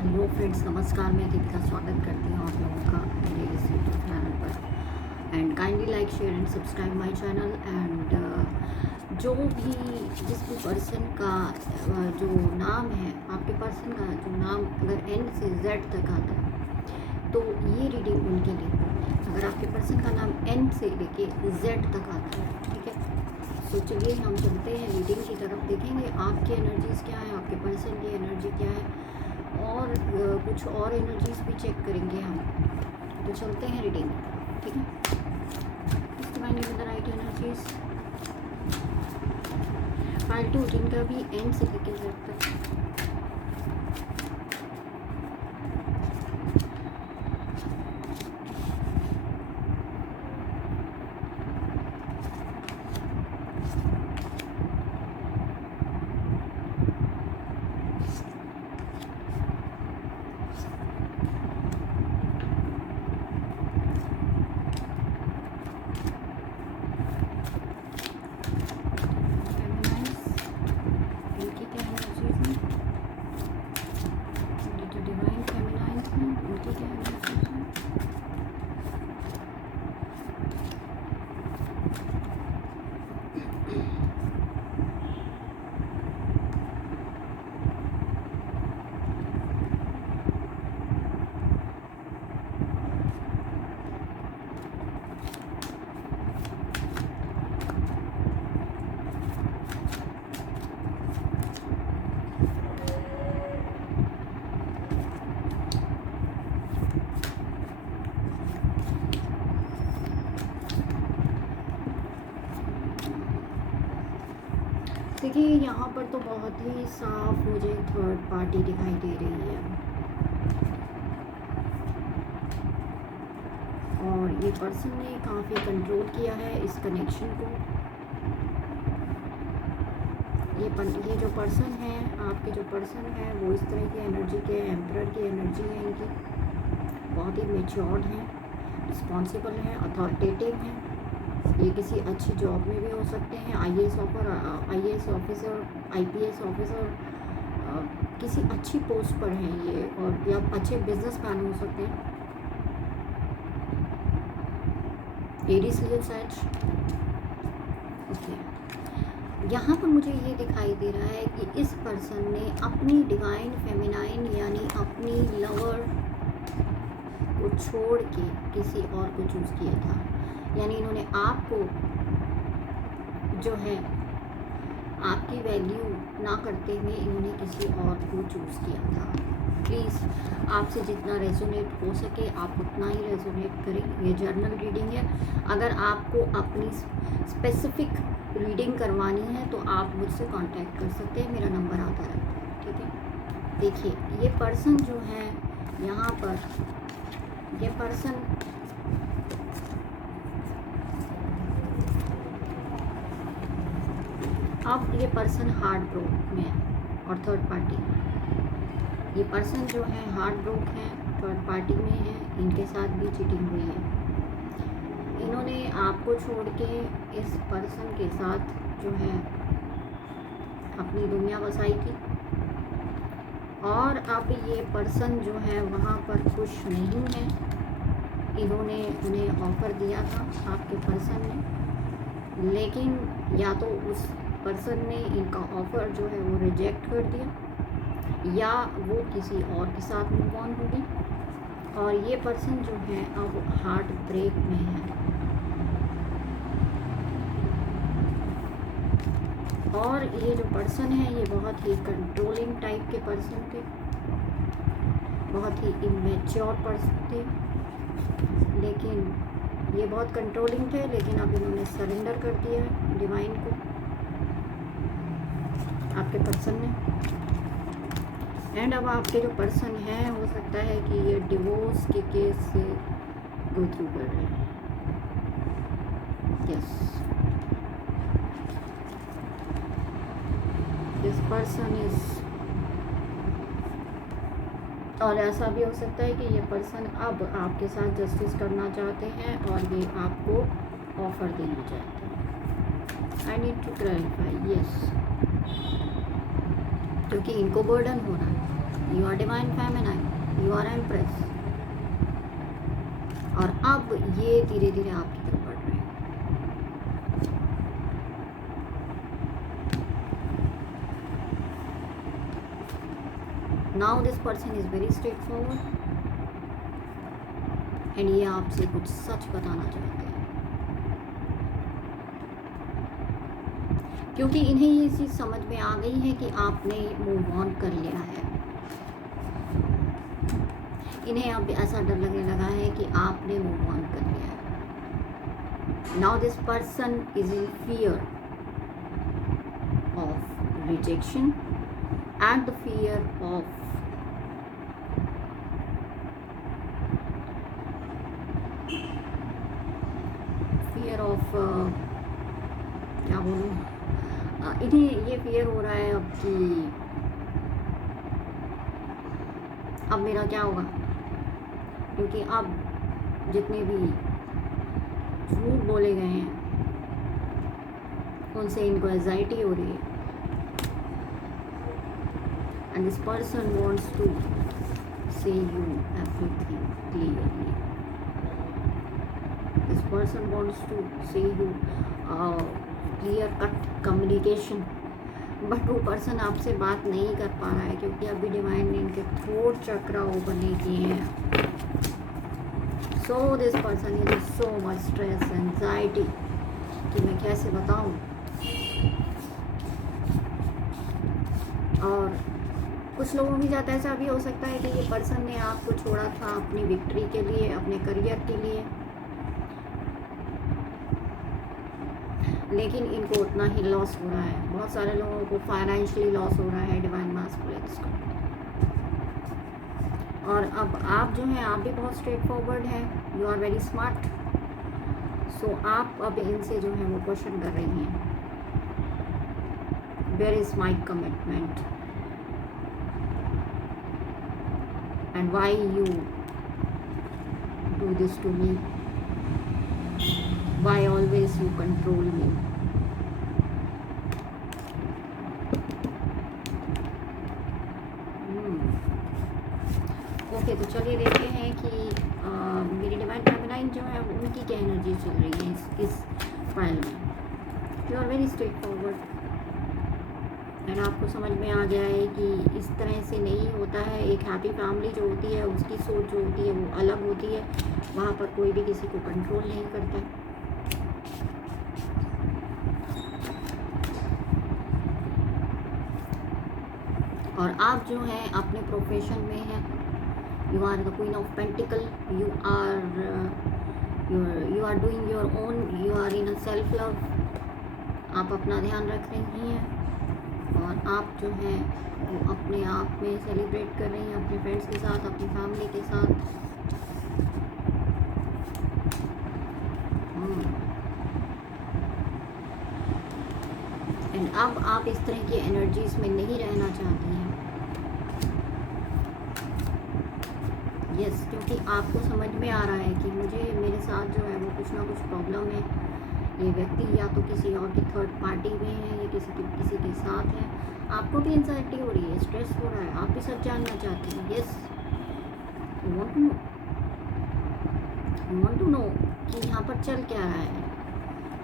Hello friends, नमस्कार। मैं दीपिका स्वागत करती हूँ आप लोगों का मेरे इस यूट्यूब चैनल पर। And kindly like, share and subscribe my channel. And जो भी जिस भी पर्सन का जो नाम है, आपके पर्सन का जो नाम अगर एन से जेड तक आता है तो ये रीडिंग उनके लिए। अगर आपके पर्सन का नाम एन से लेके जेड तक आता है, ठीक है, तो चलिए हम चलते हैं रीडिंग की तरफ। देखेंगे आपकी एनर्जीज़ क्या है, आपके पर्सन की एनर्जी क्या है, और कुछ और एनर्जीज भी चेक करेंगे हम। तो चलते हैं रीडिंग, ठीक है। इस divine with the right energies file 2 जिनका भी एंड से लेके जेड तक। इनकी क्या एनर्जीज हैं, जो डिवाइन फेमिनाइंस हैं उनकी क्या एनर्जीज हैं। देखिए, यहाँ पर तो बहुत ही साफ मुझे थर्ड पार्टी दिखाई दे रही है, और ये पर्सन ने काफ़ी कंट्रोल किया है इस कनेक्शन को। ये जो पर्सन है, आपके जो पर्सन है, वो इस तरह की एनर्जी के एम्परर की एनर्जी है इनकी। बहुत ही मेच्योर्ड हैं, रिस्पॉन्सिबल हैं, अथॉरिटेटिव हैं। ये किसी अच्छी जॉब में भी हो सकते हैं, आईएएस ऑफिसर, आईपीएस ऑफिसर, किसी अच्छी पोस्ट पर हैं ये, और या अच्छे बिजनेसमैन हो सकते हैं। Aries Leo says. ओके, यहाँ पर मुझे ये दिखाई दे रहा है कि इस पर्सन ने अपनी डिवाइन फेमिनाइन यानी अपनी लवर को छोड़ के किसी और को चूज़ किया था। यानी इन्होंने आपको जो है आपकी वैल्यू ना करते हुए इन्होंने किसी और को चूज़ किया था। प्लीज़ आपसे जितना रेजोनेट हो सके आप उतना ही रेजोनेट करें। ये जर्नल रीडिंग है। अगर आपको अपनी स्पेसिफिक रीडिंग करवानी है तो आप मुझसे कांटेक्ट कर सकते हैं, मेरा नंबर आता रहता है, ठीक है। देखिए, ये पर्सन जो है यहाँ पर, ये पर्सन अब ये पर्सन हार्ट ब्रोक में है, और थर्ड पार्टी, ये पर्सन जो है हार्ट ब्रोक है, थर्ड पार्टी में है, इनके साथ भी चीटिंग हुई है। इन्होंने आपको छोड़ के इस पर्सन के साथ जो है अपनी दुनिया बसाई थी, और अब ये पर्सन जो है वहाँ पर खुश नहीं है। इन्होंने उन्हें ऑफ़र दिया था आपके पर्सन ने, लेकिन या तो उस पर्सन ने इनका ऑफ़र जो है वो रिजेक्ट कर दिया, या वो किसी और के साथ मूव ऑन होगी, और ये पर्सन जो है अब हार्ट ब्रेक में है। और ये जो पर्सन है ये बहुत ही कंट्रोलिंग टाइप के पर्सन थे, बहुत ही इमेच्योर पर्सन थे, लेकिन ये बहुत कंट्रोलिंग थे, लेकिन अब इन्होंने सरेंडर कर दिया है डिवाइन को, आपके पर्सन ने। एंड अब आपके जो पर्सन है, हो सकता है कि ये डिवोर्स के केस से गो थ्रू कर रहे हैं। यस, दिस पर्सन इज, और ऐसा भी हो सकता है कि ये पर्सन अब आपके साथ जस्टिस करना चाहते हैं और ये आपको ऑफ़र देना चाहते हैं। I need to clarify, yes, क्योंकि इनको बर्डन हो रहा है। You are divine feminine, you are empress. और अब ये धीरे धीरे आपकी तरफ बढ़ रहे हैं। Now this person is very straight forward and ये आपसे कुछ सच बताना चाहते हैं, क्योंकि इन्हें ये चीज़ समझ में आ गई है कि आपने मूव ऑन कर लिया है। इन्हें अब ऐसा डर लगने लगा है कि आपने मूव ऑन कर लिया है। Now this person is in fear of rejection and the fear of क्या बोलूँ, इन्हें ये फियर हो रहा है अब कि अब मेरा क्या होगा, क्योंकि अब जितने भी झूठ बोले गए हैं उनसे इनको एंजाइटी हो रही है। And this person wants to say you everything clearly. This person wants to say you clear cut communication, but वो पर्सन आपसे बात नहीं कर पा रहा है क्योंकि अभी डिवाइन ने इनके थ्रोट चक्रा ओपन नहीं किए हैं। So this person is so much stress anxiety कि मैं कैसे बताऊं। और कुछ लोगों की जाता ऐसा भी हो सकता है कि ये पर्सन ने आपको छोड़ा था अपनी विक्ट्री के लिए, अपने करियर के लिए, लेकिन इनको उतना ही लॉस हो रहा है। बहुत सारे लोगों को फाइनेंशियली लॉस हो रहा है डिवाइन मास्कुलिन्स को। और अब आप जो हैं, आप भी बहुत स्ट्रेट फॉरवर्ड हैं, यू आर वेरी स्मार्ट। सो आप अब इनसे जो है वो क्वेश्चन कर रही हैं, where is my commitment and why you do this to me, why always you control me। Okay, तो चलिए देखते हैं कि मेरी डिवाइन फेमिनाइन जो है उनकी क्या एनर्जी चल रही है इस फाइल में। You are very straight forward and आपको समझ में आ गया है कि इस तरह से नहीं होता है। एक हैप्पी फैमिली जो होती है उसकी सोच जो होती है वो अलग होती है, वहाँ पर कोई भी किसी को कंट्रोल नहीं करता। और आप जो हैं अपने प्रोफेशन में हैं, you are the queen of pentacles, you are doing your own, you are in a self love. आप अपना ध्यान रख रही हैं और आप जो हैं वो अपने आप में सेलिब्रेट कर रही हैं, अपने फ्रेंड्स के साथ, अपनी फैमिली के साथ। एंड अब आप इस तरह की एनर्जीज में नहीं रहना चाहती हैं। यस, क्योंकि आपको समझ में आ रहा है कि मुझे मेरे साथ जो है वो कुछ ना कुछ प्रॉब्लम है। ये व्यक्ति या तो किसी और की थर्ड पार्टी में है या किसी के साथ है। आपको भी एंजाइटी हो रही है, स्ट्रेस हो रहा है, आप भी सच जानना चाहती हैं। Yes, you want to know कि यहाँ पर चल क्या रहा है,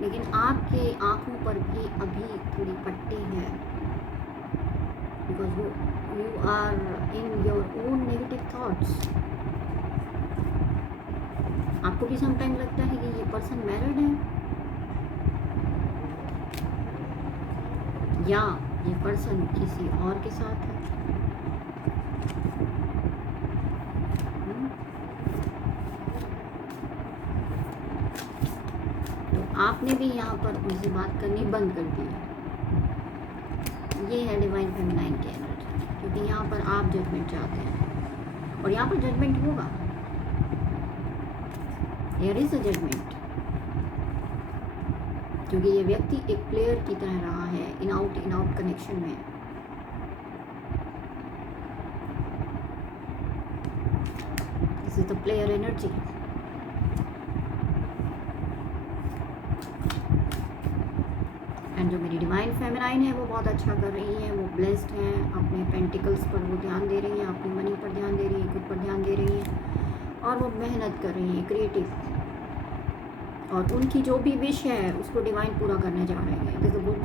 लेकिन आपके आंखों पर भी अभी थोड़ी पट्टी है, because you are in your own negative thoughts. आपको भी समटाइम लगता है कि ये पर्सन मैरिड है या ये पर्सन किसी और के साथ है। आपने भी यहाँ पर उनसे बात करनी बंद कर दी है। ये है डिवाइन फेमिनाइन की एनर्जी, क्योंकि यहाँ पर आप जजमेंट चाहते हैं और यहाँ पर जजमेंट होगा। हियर इज अ जजमेंट, क्योंकि ये व्यक्ति एक प्लेयर की तरह रहा है इन आउट कनेक्शन में। This is the player energy. And जो मेरी डिवाइन फेमिनाइन है वो बहुत अच्छा कर रही है, वो ब्लेस्ड है, अपने पेंटिकल्स पर वो ध्यान दे रही है, अपनी मनी पर ध्यान दे रही है, खुद पर ध्यान दे रही है और वो मेहनत कर रही है क्रिएटिव, और उनकी जो भी विश है उसको डिवाइन पूरा करने जा रहे हैं। It is a good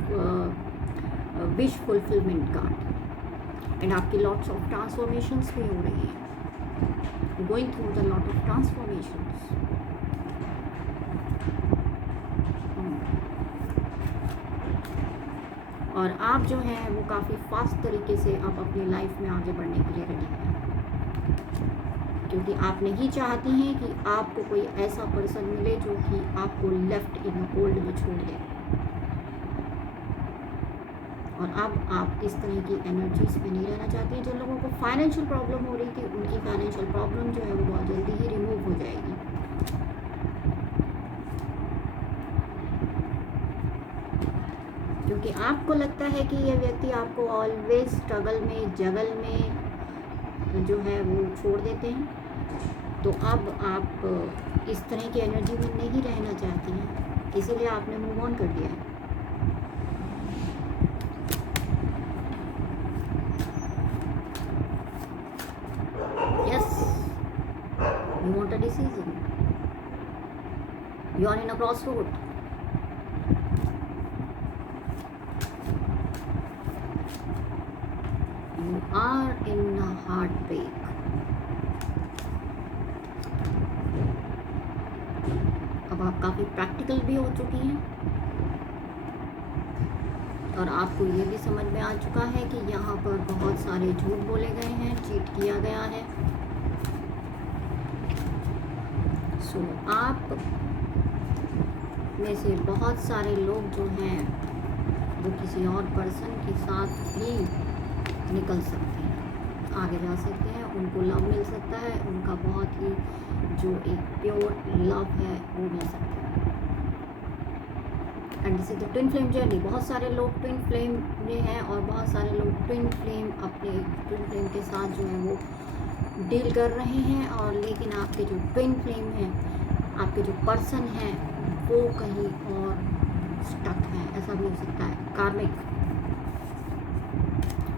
wish fulfilment card. And आपकी लॉट्स ऑफ ट्रांसफॉर्मेशंस भी हो रही हैं, going through the lot of transformations. और आप जो हैं वो काफ़ी फास्ट तरीके से आप अपनी लाइफ में आगे बढ़ने के लिए रेडी हैं, क्योंकि आप नहीं चाहती हैं कि आपको कोई ऐसा पर्सन मिले जो कि आपको लेफ्ट इन कोल्ड में छोड़ दे। और अब आप इस तरह की एनर्जीज में नहीं रहना चाहती हैं। जिन लोगों को फाइनेंशियल प्रॉब्लम हो रही थी उनकी फाइनेंशियल प्रॉब्लम जो है वो बहुत जल्दी ही रिमूव हो जाएगी। क्योंकि आपको लगता है कि ये व्यक्ति आपको ऑलवेज स्ट्रगल में, जगल में जो है वो छोड़ देते हैं, तो अब आप इस तरह की एनर्जी में नहीं रहना चाहती हैं, इसीलिए आपने मूव ऑन कर दिया है। Yes, you want a decision, you are in a cross road. You are in a heartbreak. अब आप काफ़ी प्रैक्टिकल भी हो चुकी हैं और आपको ये भी समझ में आ चुका है कि यहाँ पर बहुत सारे झूठ बोले गए हैं, चीट किया गया है। सो आप में से बहुत सारे लोग जो हैं वो किसी और पर्सन के साथ भी निकल सकते हैं, आगे जा सकते हैं, उनको लव मिल सकता है, उनका बहुत ही जो एक प्योर लव है वो मिल सकता है। And this is the twin flame journey. बहुत सारे लोग ट्विन फ्लेम में हैं और बहुत सारे लोग ट्विन फ्लेम अपने ट्विन फ्लेम के साथ जो है वो डील कर रहे हैं, और लेकिन आपके जो ट्विन फ्लेम हैं, आपके जो पर्सन हैं वो कहीं और स्टक हैं, ऐसा भी हो सकता है, कार्मिक।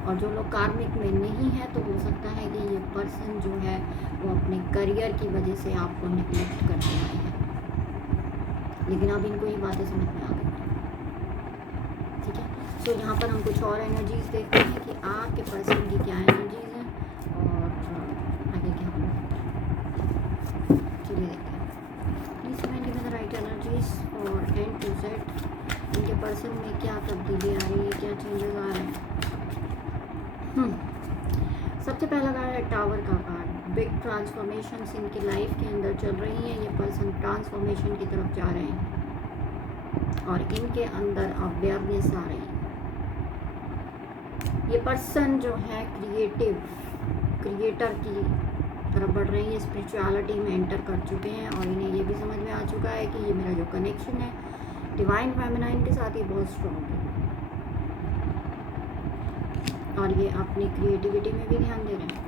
और जो लोग कार्मिक में नहीं है तो हो सकता है कि ये पर्सन जो है वो अपने करियर की वजह से आपको निगलेक्ट करते आए हैं, लेकिन अब इनको ये बातें समझ में आ गई। ठीक है, सो यहाँ पर हम कुछ और एनर्जीज देखते हैं कि आपके पर्सन की क्या एनर्जीज हैं और आगे क्या होगा। चलिए देखते हैं। Please find give the right energies और एंड टू सेट। इनके पर्सन में क्या तब्दीली आ रही है, क्या चेंजेस आ रहे हैं। सबसे पहला कार्ड है टावर का कार्ड। बिग ट्रांसफॉर्मेशंस इनकी लाइफ के अंदर चल रही हैं, ये पर्सन ट्रांसफॉर्मेशन की तरफ जा रहे हैं और इनके अंदर अवेयरनेस आ रही है। ये पर्सन जो है क्रिएटर की तरफ बढ़ रहे हैं, ये स्पिरिचुअलिटी में एंटर कर चुके हैं और इन्हें ये भी समझ में आ चुका है कि ये मेरा जो कनेक्शन है डिवाइन फेमिनाइन के साथ, ये बहुत स्ट्रॉन्ग है और ये अपनी क्रिएटिविटी में भी ध्यान दे रहे हैं।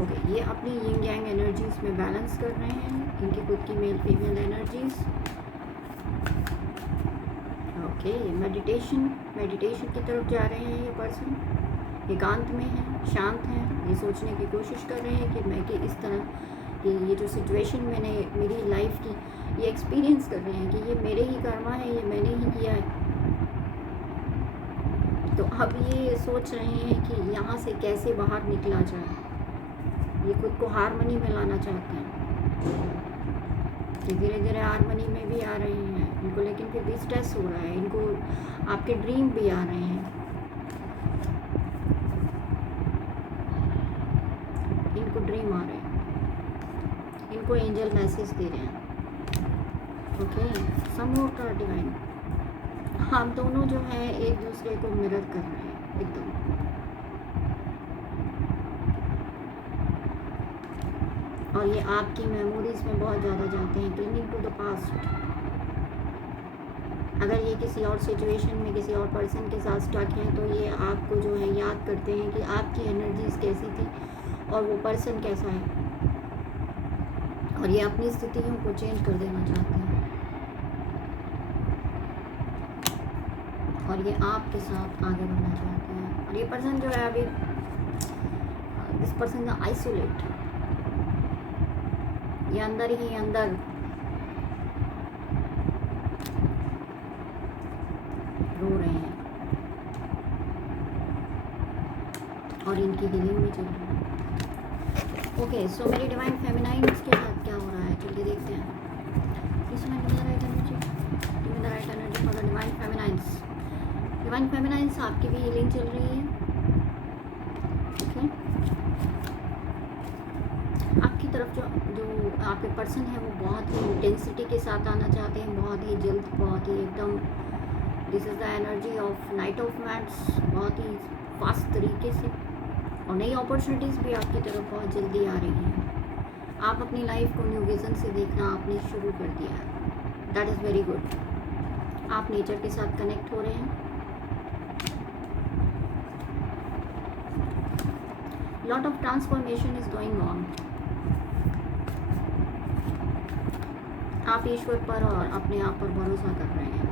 ओके, ये अपनी यिंग यांग एनर्जीज में बैलेंस कर रहे हैं, इनकी खुद की male female energies. Okay, meditation की तरफ जा रहे हैं ये पर्सन, एकांत में है, शांत हैं, ये सोचने की कोशिश कर रहे हैं कि मैं कि इस तरह कि ये जो सिचुएशन मैंने मेरी लाइफ की ये एक्सपीरियंस कर रहे हैं कि ये मेरे ही कर्मा है, ये मैंने ही किया है। तो अब ये सोच रहे हैं कि यहाँ से कैसे बाहर निकला जाए। ये खुद को हारमनी में लाना चाहते हैं, ये धीरे धीरे हारमनी में भी आ रहे हैं इनको, लेकिन फिर भी स्ट्रेस हो रहा है इनको। आपके ड्रीम भी आ रहे हैं, इनको ड्रीम आ रहे हैं, इनको एंजल मैसेज दे रहे हैं। ओके, सम मोर कार्ड डिवाइन। हम दोनों जो है एक दूसरे को मिरर कर रहे हैं एकदम। और ये आपकी मेमोरीज में बहुत ज़्यादा जाते हैं, क्लिंगिंग टू द पास्ट। अगर ये किसी और सिचुएशन में किसी और पर्सन के साथ स्टक हैं तो ये आपको जो है याद करते हैं कि आपकी एनर्जीज कैसी थी और वो पर्सन कैसा है, और ये अपनी स्थितियों को चेंज कर देना चाहते हैं। और ये आपके साथ आगे बढ़ना चाहते हैं। और ये पर्सन जो है अभी, दिस पर्सन इज आइसोलेट, ये अंदर ही अंदर रो रहे हैं और इनकी हीलिंग भी चल रही है। ओके, सो मेरी डिवाइन फेमिनाइन के साथ क्या हो रहा है, चलिए देखते हैं। इसमें right energy, give me the right energy for the divine feminines. Divine feminines आपकी भी हीलिंग चल रही है। ओके, आपकी तरफ जो आपके पर्सन है वो बहुत ही इंटेंसिटी के साथ आना चाहते हैं, बहुत ही जल्द, बहुत ही एकदम। This is the energy of night of mats, बहुत ही फास्ट तरीके से। और नई अपॉर्चुनिटीज़ भी आपकी तरफ बहुत जल्दी आ रही हैं। आप अपनी लाइफ को न्यू विज़न से देखना आपने शुरू कर दिया है। That is very good. आप नेचर के साथ कनेक्ट हो रहे हैं। Lot of transformation is going on. आप ईश्वर पर और अपने आप पर भरोसा कर रहे हैं।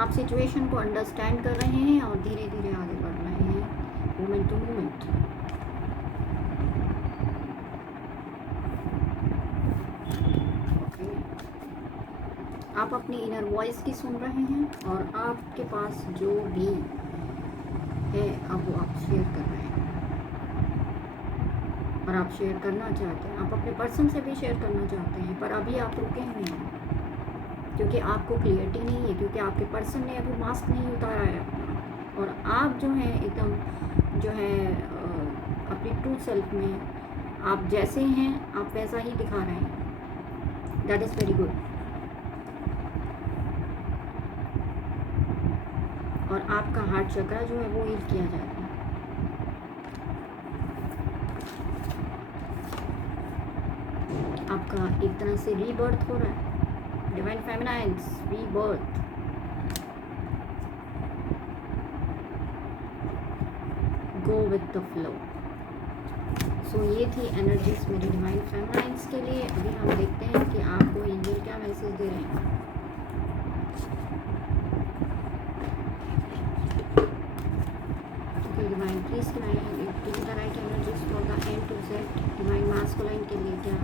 आप सिचुएशन को अंडरस्टैंड कर रहे हैं और धीरे धीरे आगे बढ़ रहे हैं, मोमेंट टू मोमेंट। आप अपनी इनर वॉइस की सुन रहे हैं और आपके पास जो भी है अब वो आप शेयर कर रहे हैं और आप शेयर करना चाहते हैं। आप अपने पर्सन से भी शेयर करना चाहते हैं, पर अभी आप रुके हुए हैं क्योंकि आपको क्लियरिटी नहीं है, क्योंकि आपके पर्सन ने अभी मास्क नहीं उतारा है अपना। और आप जो है एकदम जो है अपनी ट्रू सेल्फ में आप जैसे हैं आप वैसा ही दिखा रहे हैं। That is very good. और आपका हार्ट चक्रा जो है वो हील किया जाएगा। आपका एक तरह से रीबर्थ हो रहा है। Divine feminines, rebirth. Go with the flow. So ये थी एनर्जीज मेरी डिवाइन फेमिनाइंस के लिए। अभी हम देखते हैं कि आपको एंजल क्या मैसेज दे रहे हैं। Divine please give the right energies for the end to Z. Divine masculine के लिए क्या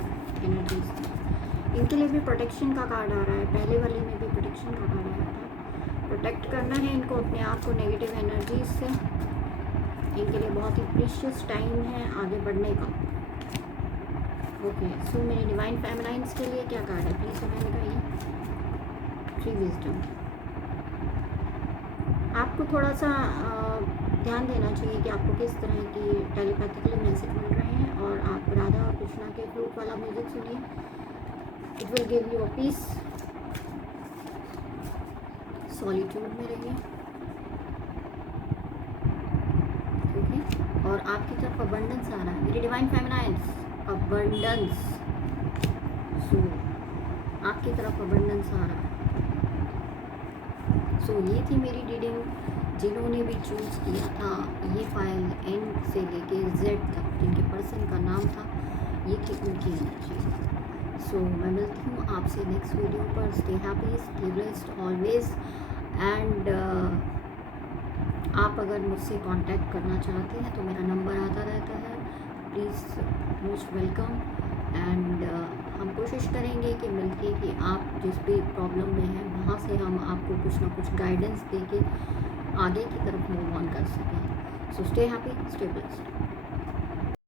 एनर्जीज थी। इनके लिए भी प्रोटेक्शन का कार्ड आ रहा है, पहले वाले में भी प्रोटेक्शन का कार्ड आया था। प्रोटेक्ट करना है इनको अपने आप को नेगेटिव एनर्जीज से। इनके लिए बहुत ही प्रीशियस टाइम है आगे बढ़ने का। ओके, सो मेरी डिवाइन फेमिनाइंस के लिए क्या कार्ड है प्लीज़ हमें दिखाइए। 3 विजडम। आपको थोड़ा सा ध्यान देना चाहिए कि आपको किस तरह की टेलीपैथिकली मैसेज मिल रहे हैं। और आप राधा और कृष्णा के फ्लूट वाला म्यूजिक सुनिए। It will give you a peace। Solitude में रहिए। ओके, और आपकी तरफ अबंडेंस आ रहा है मेरी डिवाइन फेमिनाइंस, अबंडेंस। सो आपकी तरफ अबंडेंस आ रहा है। सो ये थी मेरी रीडिंग। जिन्होंने भी चूज़ किया था ये फाइल एंड से लेके जेड तक, जिनके पर्सन का नाम था, ये थी उनकी एनर्जी। सो मैं मिलती हूँ आपसे नेक्स्ट वीडियो पर। Stay happy, stay blessed always. And आप अगर मुझसे कांटेक्ट करना चाहते हैं तो मेरा नंबर आता रहता है। Please most welcome. एंड हम कोशिश करेंगे कि मिलके कि आप जिस भी प्रॉब्लम में हैं वहाँ से हम आपको कुछ ना कुछ गाइडेंस दे के आगे की तरफ मूव ऑन कर सकें। So stay happy, stay blessed.